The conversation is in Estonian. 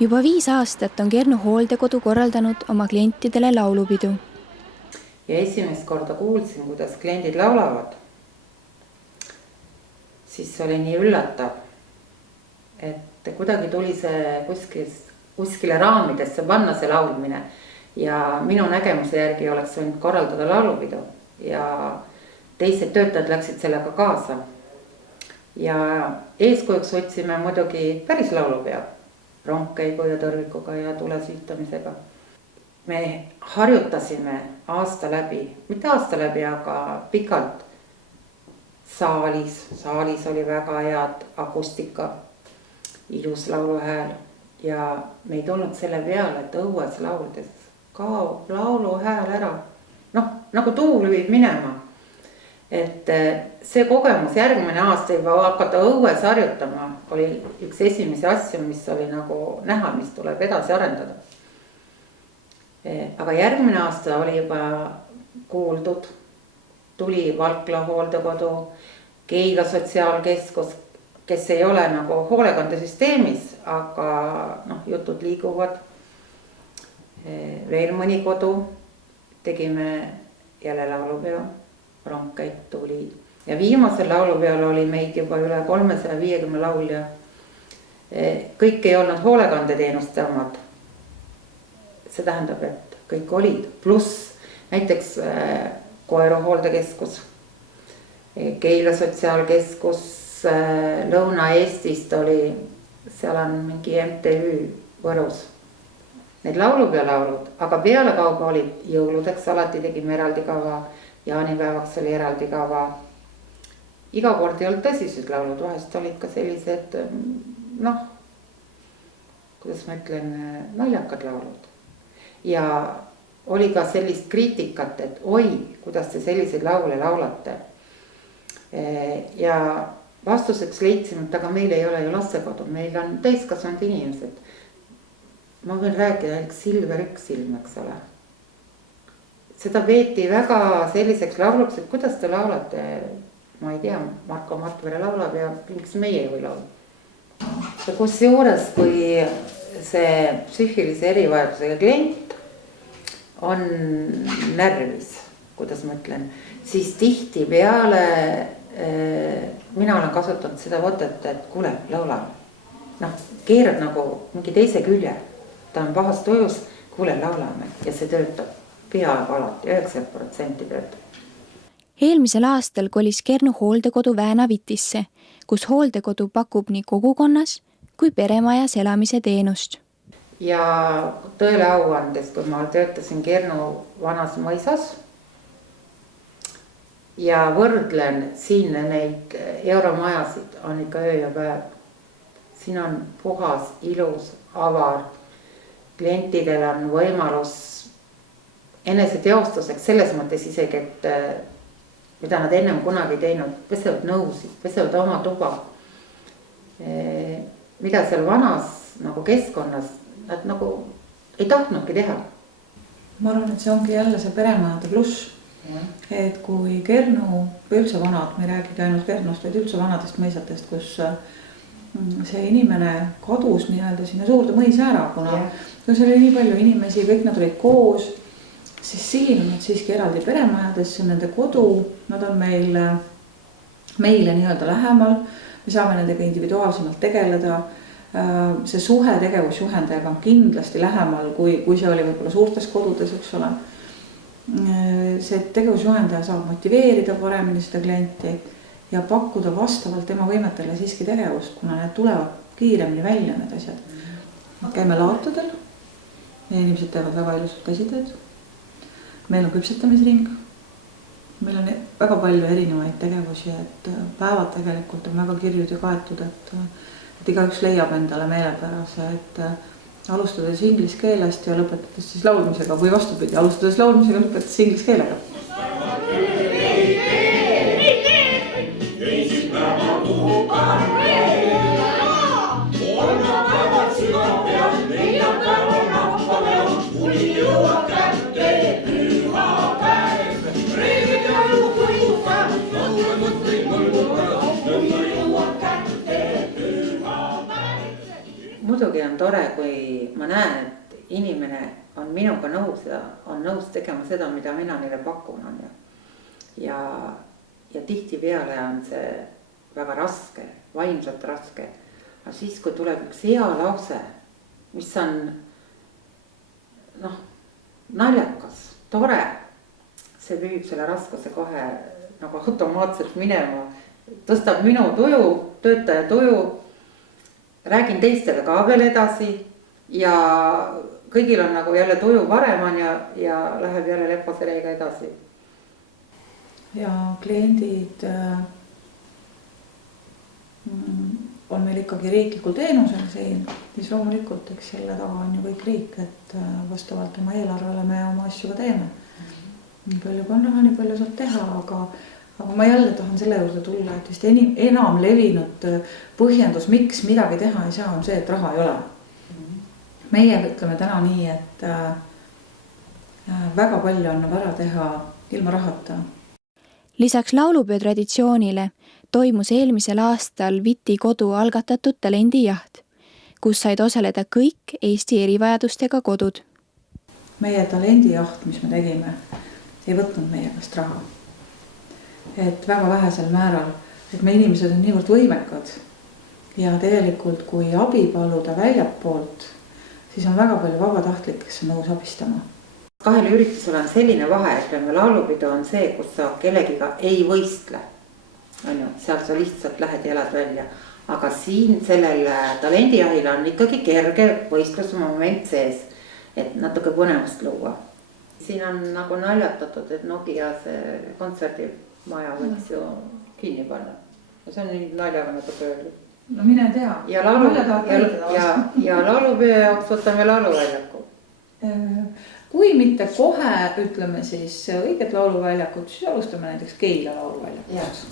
Juba 5 aastat on Kernu hooldekodu korraldanud oma klientidele laulupidu. Ja esimest korda kuulsin, kuidas kliendid laulavad. Siis oli nii üllatav, et kuidagi tuli see kuskile raamidesse panna see laulmine. Ja minu nägemuse järgi oleks võinud korraldada laulupidu ja teised töötajad läksid sellega kaasa. Ja eeskujuks võtsime muidugi päris laulupea, rongkäigu ja tõrvikuga ja tule süütamisega. Me harjutasime aasta läbi, mitte aasta läbi, aga pikalt saalis oli väga head akustika, ilus lauluhääl ja me ei tulnud selle peale, et õues lauldes kaob lauluhääl ära. Nagu tuul viib minema. Et see kogemus järgmine aasta juba hakata õues harjutama oli üks esimesi asju, mis oli nagu näha, mis tuleb edasi arendada. Aga järgmine aasta oli juba kuuldud, tuli Valkla hooldekodu, Keila sotsiaalkeskus, kes ei ole nagu hoolekandesüsteemis, aga jutud liiguvad. Veel mõni kodu, tegime jälle laulupeo, rongkäik tuli. Ja viimasel laulupeol oli meid juba üle 350 laulja. Kõik ei olnud hoolekandeteenuste omad. See tähendab, et kõik olid. Pluss näiteks Koeru hooldekeskus, Keila sotsiaalkeskus, Lõuna-Eestist oli, seal on mingi MTÜ Võrus. Need laulupeolaulud, aga peale kauba olid jõuludeks, alati tegime eraldi kava, jaanipäevaks oli eraldi kava. Iga kord ei olnud tõsised laulud, vahest olid ka sellised, kuidas ma ütlen, naljakad laulud. Ja oli ka sellist kriitikat, et oi, kuidas te selliseid laule laulate. Ja vastuseks leidsime, et aga meil ei ole ju lastekodu, meil on täiskasvanud inimesed. Ma võin rääkida Silver Üksilm, eks ole. Seda veeti väga selliseks lauluks, et kuidas te laulate, ma ei tea, Marko Martvere laulab ja mingiks meie või laul. Kus juures, kui see psüühilise erivajadusega klient on närvis, kuidas ma ütlen, siis tihti peale mina olen kasutanud seda võtet, et kuule, laula. Keerad nagu mingi teise külje. Ta on pahast ujus, kuule, laulame ja see töötab peaaegu alati, 90% töötab. Eelmisel aastal kolis Kernu hooldekodu Väänavitisse, kus hooldekodu pakub nii kogukonnas kui peremajas elamise teenust. Ja tõele au andes, kui ma töötasin Kernu vanas mõisas ja võrdlen siin neid euromajasid, on ikka öö ja päev. Siin on puhas, ilus, avar. Klientidel on võimalus eneseteostuseks selles mõttes isegi, et mida nad ennem kunagi teinud, pesevad nõusid, pesevad oma tuba. Mida seal vanas nagu keskkonnas nad nagu ei tahtnudki teha. Ma arvan, et see ongi jälle see peremajade pluss. Et kui Kernu või üldse vanad, me ei räägigi ainult Kernust, vaid üldse vanadest mõisatest, kus see inimene kadus nii-öelda sinna suurde mõisa ära, kuna seal oli nii palju inimesi, kõik nad olid koos, siis siin on nad siiski eraldi peremajades, see on nende kodu, nad on meile nii-öelda lähemal, me saame nendega individuaalsemalt tegeleda, see suhe tegevusjuhendajaga on kindlasti lähemal, kui see oli võib-olla suurtes kodudes, eks ole. See tegevusjuhendaja saab motiveerida paremini seda klienti ja pakkuda vastavalt tema võimetele siiski tegevust, kuna need tulevad kiiremini välja need asjad. Käime laotadel ja inimesed teevad väga ilusad käsitööd. Meil on küpsetamisring. Meil on väga palju erinevaid tegevusi, et päevad tegelikult on väga kirjud ja kaetud, et igaüks leiab endale meelepärase, et alustades inglise keelest ja lõpetades siis laulmisega või vastupidi, alustades laulmisega lõpetades inglise keelega. Muidugi on tore, kui ma näen, et inimene on minuga nõus ja on nõus tegema seda, mida mina neile pakun, on ju. Ja tihtipeale on see väga raske, vaimselt raske. Aga siis, kui tuleb üks hea lause, mis on naljakas, tore, see viib selle raskuse kohe nagu automaatselt minema, tõstab minu tuju, töötaja tuju, räägin teistele ka veel edasi ja kõigil on nagu jälle tuju parem on ja läheb jälle lepase reega edasi. Ja kliendid on meil ikkagi riiklikul teenusel siin, siis loomulikult, eks selle taga on ju kõik riik, et vastavalt oma eelarvele me oma asju ka teeme. Nii palju kui on raha, nii palju saab teha, aga ma jälle tahan selle juurde tulla, et vist enam levinud põhjendus, miks midagi teha ei saa, on see, et raha ei ole. Meie ütleme täna nii, et väga palju annab ära teha ilma rahata. Lisaks laulupeo traditsioonile toimus eelmisel aastal Viti Kodu algatatud talendijaht, kus said osaleda kõik Eesti erivajadustega kodud. Meie talendijaht, mis me tegime, ei võtnud meie käest raha. Et väga vähesel määral, et me inimesed on niivõrd võimekad ja tegelikult kui abi paluda väljapoolt, siis on väga palju vabatahtlik, kes on nõus abistama. Kahel üritusel on selline vahe, et laulupidu on see, kus sa kellegiga ei võistle. Seal sa lihtsalt lähed ja elad välja. Aga siin sellel talendijahil on ikkagi kerge võistlusmoment sees, et natuke põnevust luua. Siin on nagu naljatatud, et Nokia see kontserdimaja võiks ju kinni panna. See on naljaga natuke öeldud. No mine tea. Ja laulupeo jaoks võtame lauluväljaku. Kui mitte kohe, ütleme siis õiget lauluväljakut, siis alustame näiteks Keila lauluväljakust.